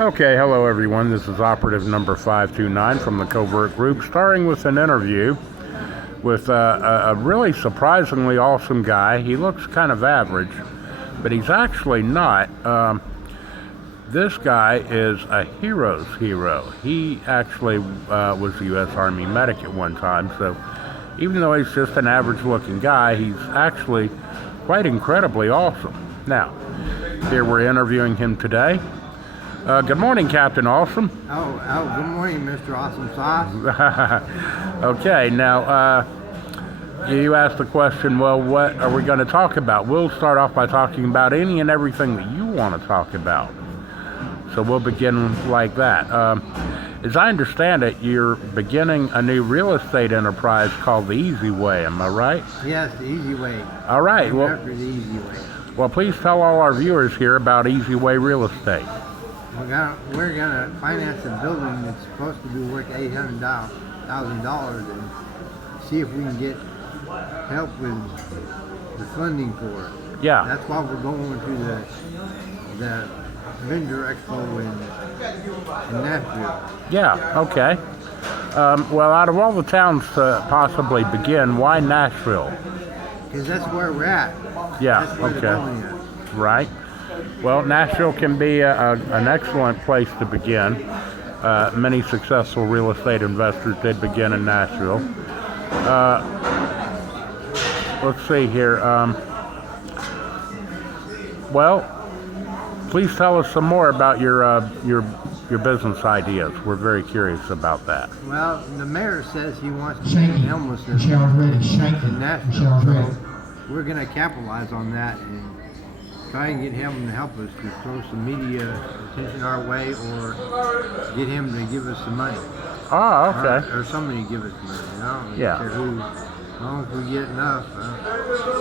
Okay, hello everyone. This is operative number 529 from the Covert Group, starting with an interview with a really surprisingly awesome guy. He looks kind of average, but he's actually not. This guy is a hero's hero. He actually was a U.S. Army medic at one time, so even though he's just an average-looking guy, he's actually quite incredibly awesome. Now, here we're interviewing him today. Good morning, Captain Awesome. Good morning, Mr. Awesome Sauce. Okay, now, you asked the question, well, what are we going to talk about? We'll start off by talking about any and everything that you want to talk about. So we'll begin like that. As I understand it, you're beginning a new real estate enterprise called The Easy Way, am I right? Yes, The Easy Way. All right. Well, The Easy Way. Well, please tell all our viewers here about Easy Way Real Estate. We're gonna finance a building that's supposed to be worth $800,000 and see if we can get help with the funding for it. Yeah. That's why we're going to the vendor expo in Nashville. Yeah. Okay. Well, out of all the towns to possibly begin, why Nashville? Because that's where we're at. Yeah. That's where the building is. Right. Well, Nashville can be an excellent place to begin. Many successful real estate investors did begin in Nashville. Let's see here. Well, please tell us some more about your business ideas. We're very curious about that. Well, the mayor says he wants to end homelessness in Nashville, so we're going to capitalize on that and try and get him to help us to throw some media attention our way, or get him to give us some money. Oh, okay. Or somebody give us money. I don't Yeah. care who. As long as we get enough, I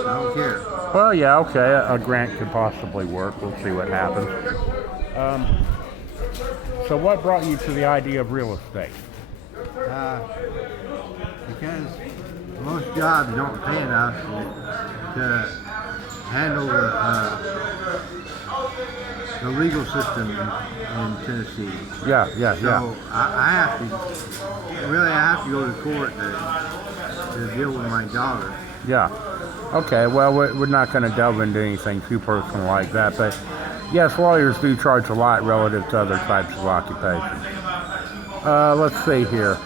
don't care. Well, yeah, okay. A grant could possibly work. We'll see what happens. So what brought you to the idea of real estate? Because most jobs don't pay enough to handle the legal system in Tennessee. Yeah. So I have to go to court to deal with my daughter. Yeah. Okay, well, we're not going to delve into anything too personal like that, but yes, lawyers do charge a lot relative to other types of occupations. Let's see here.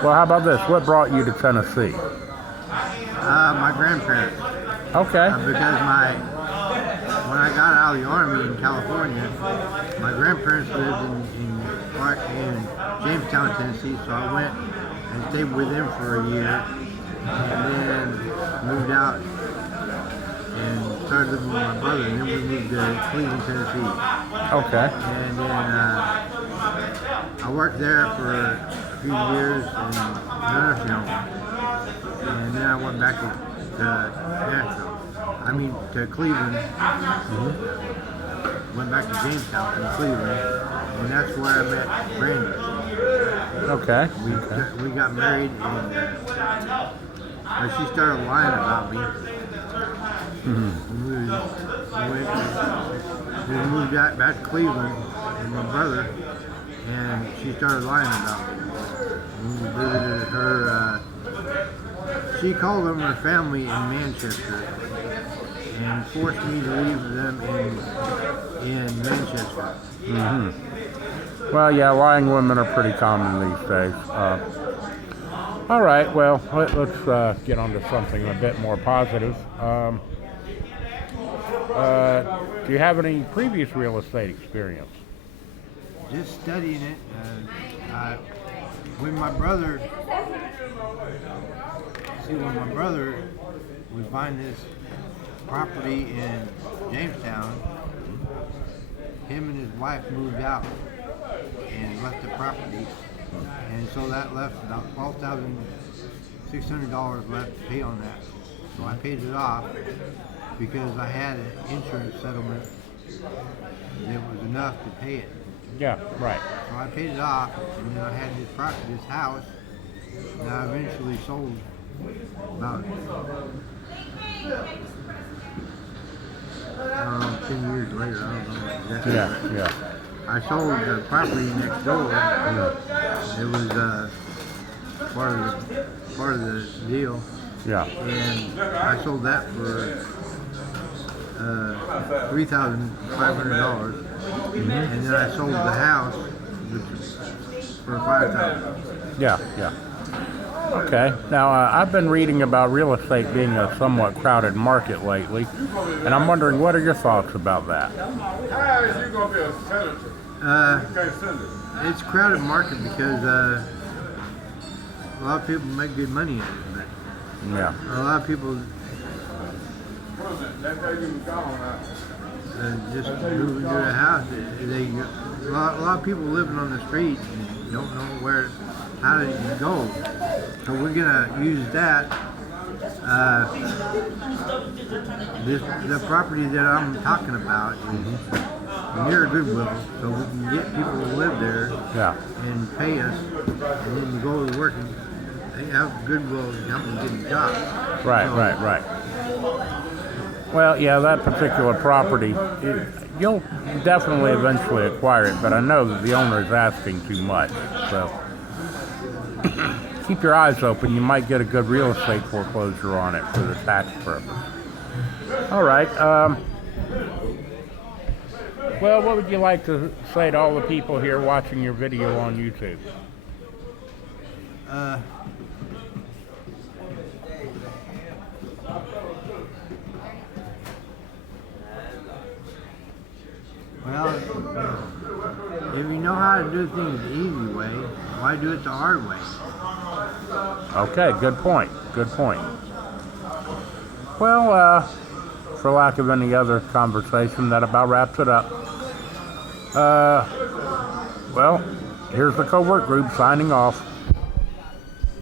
Well, how about this? What brought you to Tennessee? My grandparents. Okay. Because when I got out of the Army in California, my grandparents lived in Jamestown, Tennessee, so I went and stayed with them for a year, and then moved out and started living with my brother, and then we moved to Cleveland, Tennessee. Okay. And then I worked there for a few years in a nursing home, and then I went back to Nashville. To Cleveland. Went back to Jamestown from Cleveland, and that's where I met Brandy. Okay. We got married, and she started lying about me. We moved back to Cleveland with my brother, and she started lying about me. We visited her. She called them her family in Manchester and forced me to leave them in Manchester. Well, yeah, lying women are pretty common these days. All right, well, let's get on to something a bit more positive. Do you have any previous real estate experience? Just studying it. When my brother was buying this property in Jamestown, him and his wife moved out and left the property, and so that left about $12,600 left to pay on that. So I paid it off because I had an insurance settlement that was enough to pay it. Yeah, right. So I paid it off, and then I had this house that I eventually sold about 10 years later, I don't know exactly. Yeah. I sold the property next door. It was part of the deal, Yeah. and I sold that for $3,500, and then I sold the house for $5,000. Yeah. Okay. Now, I've been reading about real estate being a somewhat crowded market lately, and I'm wondering, what are your thoughts about that? It's a crowded market because a lot of people make good money in it, but Yeah. a lot of people just move into a house. A lot of people living on the street and don't know how to go. So we're gonna use that. The property that I'm talking about is near Goodwill, so we can get people to live there Yeah. and pay us, and then go to work and they have Goodwill and help them get a job. Right. Well, yeah, that particular property, you'll definitely eventually acquire it, but I know that the owner is asking too much. So keep your eyes open. You might get a good real estate foreclosure on it for the tax purpose. All right. Well, what would you like to say to all the people here watching your video on YouTube? Well, if you know how to do things the easy way, why do it the hard way? Okay, good point. Well, for lack of any other conversation, that about wraps it up. Well, here's the Covert Group signing off.